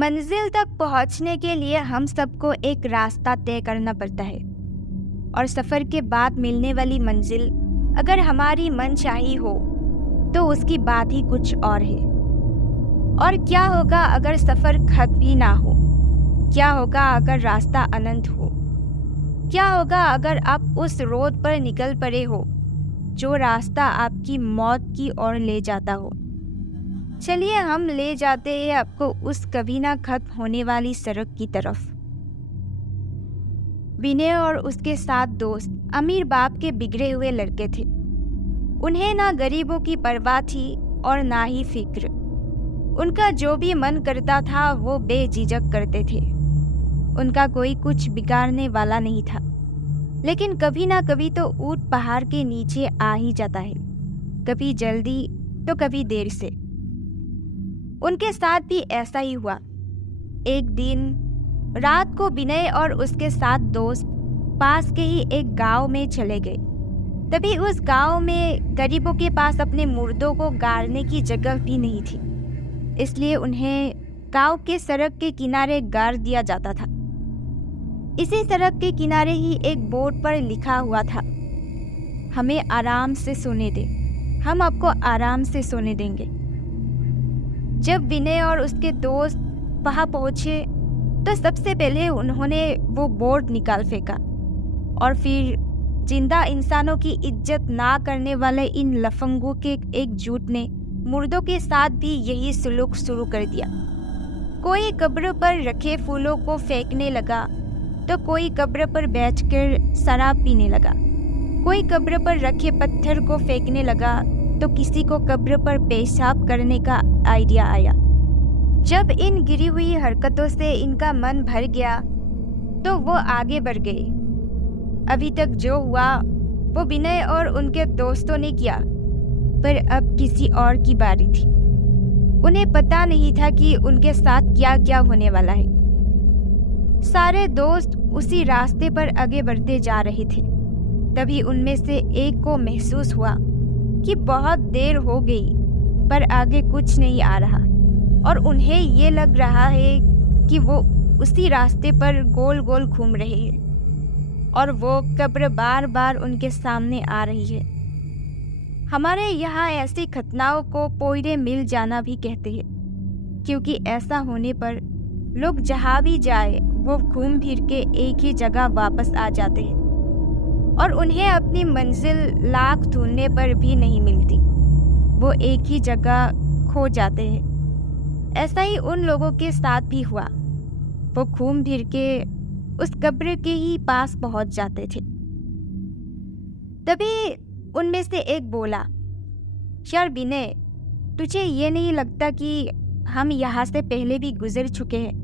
मंजिल तक पहुंचने के लिए हम सबको एक रास्ता तय करना पड़ता है और सफ़र के बाद मिलने वाली मंजिल अगर हमारी मनचाही हो तो उसकी बात ही कुछ और है। और क्या होगा अगर सफ़र खत्म ही ना हो? क्या होगा अगर रास्ता अनंत हो? क्या होगा अगर आप उस रोड पर निकल पड़े हो जो रास्ता आपकी मौत की ओर ले जाता हो? चलिए हम ले जाते हैं आपको उस कभी ना खत्म होने वाली सड़क की तरफ। विनय और उसके 7 दोस्त अमीर बाप के बिगड़े हुए लड़के थे। उन्हें ना गरीबों की परवाह थी और ना ही फिक्र। उनका जो भी मन करता था वो बेझिझक करते थे। उनका कोई कुछ बिगाड़ने वाला नहीं था। लेकिन कभी ना कभी तो ऊंट पहाड़ के नीचे आ ही जाता है, कभी जल्दी तो कभी देर से। उनके साथ भी ऐसा ही हुआ। एक दिन रात को विनय और उसके 7 दोस्त पास के ही एक गांव में चले गए। तभी उस गांव में गरीबों के पास अपने मुर्दों को गाड़ने की जगह भी नहीं थी, इसलिए उन्हें गांव के सड़क के किनारे गाड़ दिया जाता था। इसी सड़क के किनारे ही एक बोर्ड पर लिखा हुआ था, हमें आराम से सोने दे, हम आपको आराम से सोने देंगे। जब विनय और उसके दोस्त वहां पहुंचे तो सबसे पहले उन्होंने वो बोर्ड निकाल फेंका और फिर जिंदा इंसानों की इज्जत ना करने वाले इन लफंगों के एक जुट ने मुर्दों के साथ भी यही सलूक शुरू कर दिया। कोई कब्र पर रखे फूलों को फेंकने लगा तो कोई कब्र पर बैठकर शराब पीने लगा। कोई कब्र पर रखे पत्थर को फेंकने लगा तो किसी को कब्र पर पेशाब करने का आइडिया आया। जब इन गिरी हुई हरकतों से इनका मन भर गया तो वो आगे बढ़ गए। अभी तक जो हुआ वो विनय और उनके दोस्तों ने किया, पर अब किसी और की बारी थी। उन्हें पता नहीं था कि उनके साथ क्या क्या होने वाला है। सारे दोस्त उसी रास्ते पर आगे बढ़ते जा रहे थे। तभी उनमें से एक को महसूस हुआ कि बहुत देर हो गई पर आगे कुछ नहीं आ रहा और उन्हें ये लग रहा है कि वो उसी रास्ते पर गोल गोल घूम रहे हैं और वो कब्र बार बार उनके सामने आ रही है। हमारे यहाँ ऐसी घटनाओं को पोइरे मिल जाना भी कहते हैं, क्योंकि ऐसा होने पर लोग जहाँ भी जाए वो घूम फिर के एक ही जगह वापस आ जाते हैं और उन्हें अपनी मंजिल लाख ढूंढने पर भी नहीं मिलती। वो एक ही जगह खो जाते हैं। ऐसा ही उन लोगों के साथ भी हुआ। वो घूम फिर के उस कब्र के ही पास पहुंच जाते थे। तभी उनमें से एक बोला, यार विनय, तुझे ये नहीं लगता कि हम यहाँ से पहले भी गुजर चुके हैं?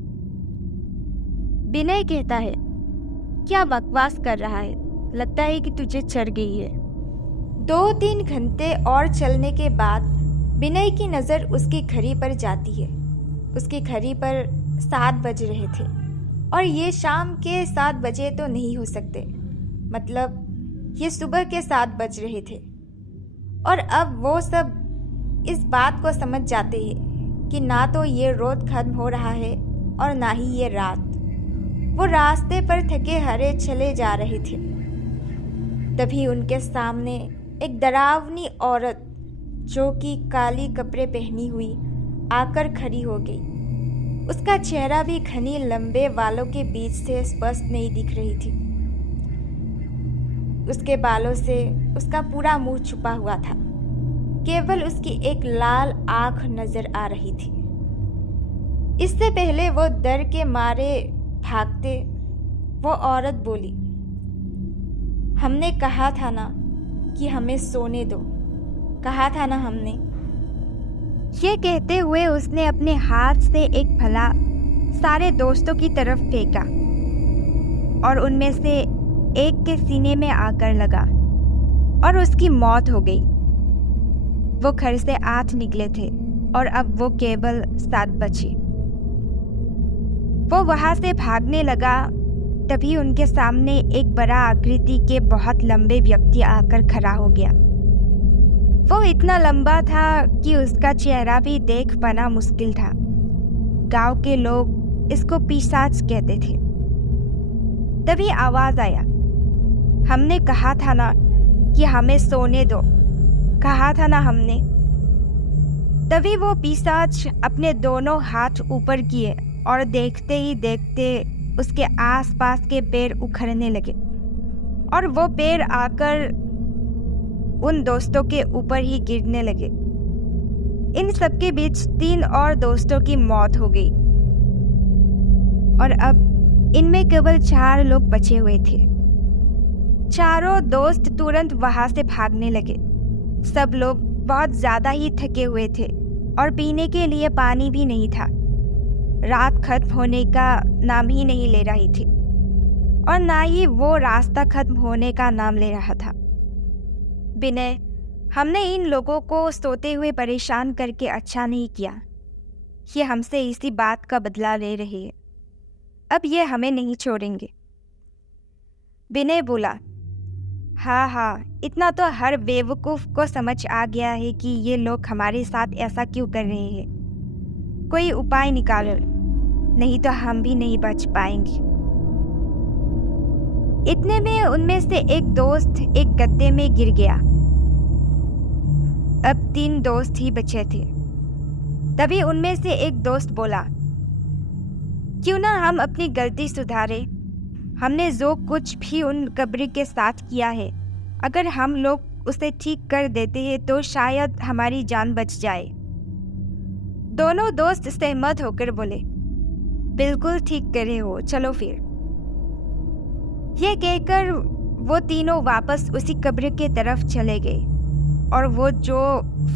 विनय कहता है, क्या बकवास कर रहा है, लगता है कि तुझे चढ़ गई है। 2-3 घंटे और चलने के बाद विनय की नज़र उसकी घड़ी पर जाती है। उसकी घड़ी पर 7 बज रहे थे और ये शाम के 7 बजे तो नहीं हो सकते, मतलब ये सुबह के 7 बज रहे थे। और अब वो सब इस बात को समझ जाते हैं कि ना तो ये रोड खत्म हो रहा है और ना ही ये रात। वो रास्ते पर थके हारे चले जा रहे थे। तभी उनके सामने एक डरावनी औरत जो कि काली कपड़े पहनी हुई आकर खड़ी हो गई। उसका चेहरा भी घने लंबे बालों के बीच से स्पष्ट नहीं दिख रही थी। उसके बालों से उसका पूरा मुंह छुपा हुआ था, केवल उसकी एक लाल आंख नजर आ रही थी। इससे पहले वो डर के मारे भागते, वो औरत बोली, हमने कहा था ना कि हमें सोने दो, कहा था ना हमने। ये कहते हुए उसने अपने हाथ से एक फला सारे दोस्तों की तरफ फेंका और उनमें से एक के सीने में आकर लगा और उसकी मौत हो गई। वो घर से 8 निकले थे और अब वो केवल 7 बचे। वो वहां से भागने लगा। तभी उनके सामने एक बड़ा आकृति के बहुत लंबे व्यक्ति आकर खड़ा हो गया। वो इतना लंबा था कि उसका चेहरा भी देख पाना मुश्किल था। गांव के लोग इसको पिशाच कहते थे। तभी आवाज आया, हमने कहा था ना कि हमें सोने दो, कहा था ना हमने। तभी वो पिशाच अपने दोनों हाथ ऊपर किए और देखते ही देखते उसके आसपास के पेड़ उखड़ने लगे और वो पेड़ आकर उन दोस्तों के ऊपर ही गिरने लगे। इन सबके बीच 3 और दोस्तों की मौत हो गई और अब इनमें केवल 4 लोग बचे हुए थे। चारों दोस्त तुरंत वहां से भागने लगे। सब लोग बहुत ज्यादा ही थके हुए थे और पीने के लिए पानी भी नहीं था। रात खत्म होने का नाम ही नहीं ले रही थी और ना ही वो रास्ता खत्म होने का नाम ले रहा था। विनय, हमने इन लोगों को सोते हुए परेशान करके अच्छा नहीं किया। ये हमसे इसी बात का बदला ले रहे हैं। अब ये हमें नहीं छोड़ेंगे। विनय बोला, हाँ, इतना तो हर बेवकूफ को समझ आ गया है कि ये लोग हमारे साथ ऐसा क्यों कर रहे हैं। कोई उपाय निकालो, नहीं तो हम भी नहीं बच पाएंगे। इतने में उनमें से एक दोस्त एक गड्ढे में गिर गया। अब 3 दोस्त ही बचे थे। तभी उनमें से एक दोस्त बोला, क्यों ना हम अपनी गलती सुधारे। हमने जो कुछ भी उन कब्र के साथ किया है, अगर हम लोग उसे ठीक कर देते हैं तो शायद हमारी जान बच जाए। दोनों दोस्त सहमत होकर बोले, बिल्कुल ठीक करे हो, चलो फिर। ये कहकर वो तीनों वापस उसी कब्र के तरफ चले गए और वो जो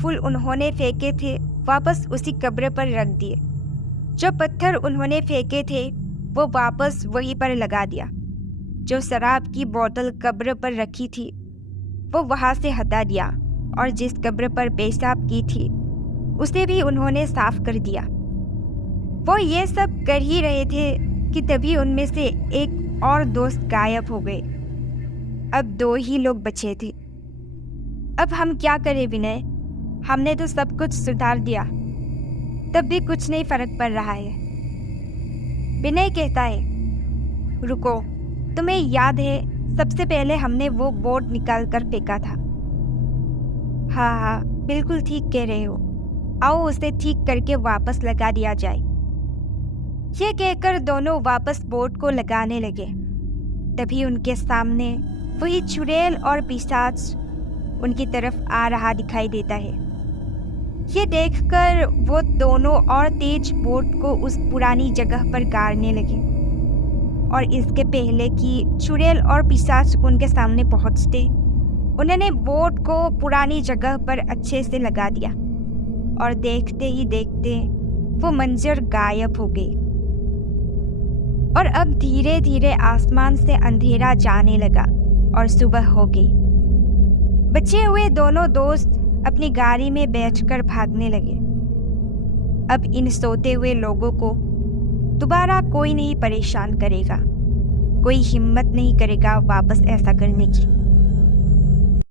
फूल उन्होंने फेंके थे वापस उसी कब्र पर रख दिए। जो पत्थर उन्होंने फेंके थे वो वापस वहीं पर लगा दिया। जो शराब की बोतल कब्र पर रखी थी वो वहां से हटा दिया और जिस कब्र पर पेशाब की थी उसे भी उन्होंने साफ कर दिया। वो ये सब कर ही रहे थे कि तभी उनमें से एक और दोस्त गायब हो गए। अब 2 ही लोग बचे थे। अब हम क्या करें विनय? हमने तो सब कुछ सुधार दिया, तब भी कुछ नहीं फर्क पड़ रहा है। विनय कहता है, रुको, तुम्हें याद है सबसे पहले हमने वो बोर्ड निकाल कर फेंका था। हाँ, बिल्कुल ठीक कह रहे हो। आओ उसे ठीक करके वापस लगा दिया जाए। ये कहकर दोनों वापस बोर्ड को लगाने लगे। तभी उनके सामने वही चुड़ैल और पिशाच उनकी तरफ आ रहा दिखाई देता है। ये देखकर वो दोनों और तेज बोट को उस पुरानी जगह पर गाड़ने लगे और इसके पहले कि चुड़ैल और पिशाच उनके सामने पहुंचते, उन्होंने बोट को पुरानी जगह पर अच्छे से लगा दिया और देखते ही देखते वो मंजर गायब हो गई और अब धीरे धीरे आसमान से अंधेरा जाने लगा और सुबह हो गई। बचे हुए दोनों दोस्त अपनी गाड़ी में बैठकर भागने लगे। अब इन सोते हुए लोगों को दोबारा कोई नहीं परेशान करेगा, कोई हिम्मत नहीं करेगा वापस ऐसा करने की।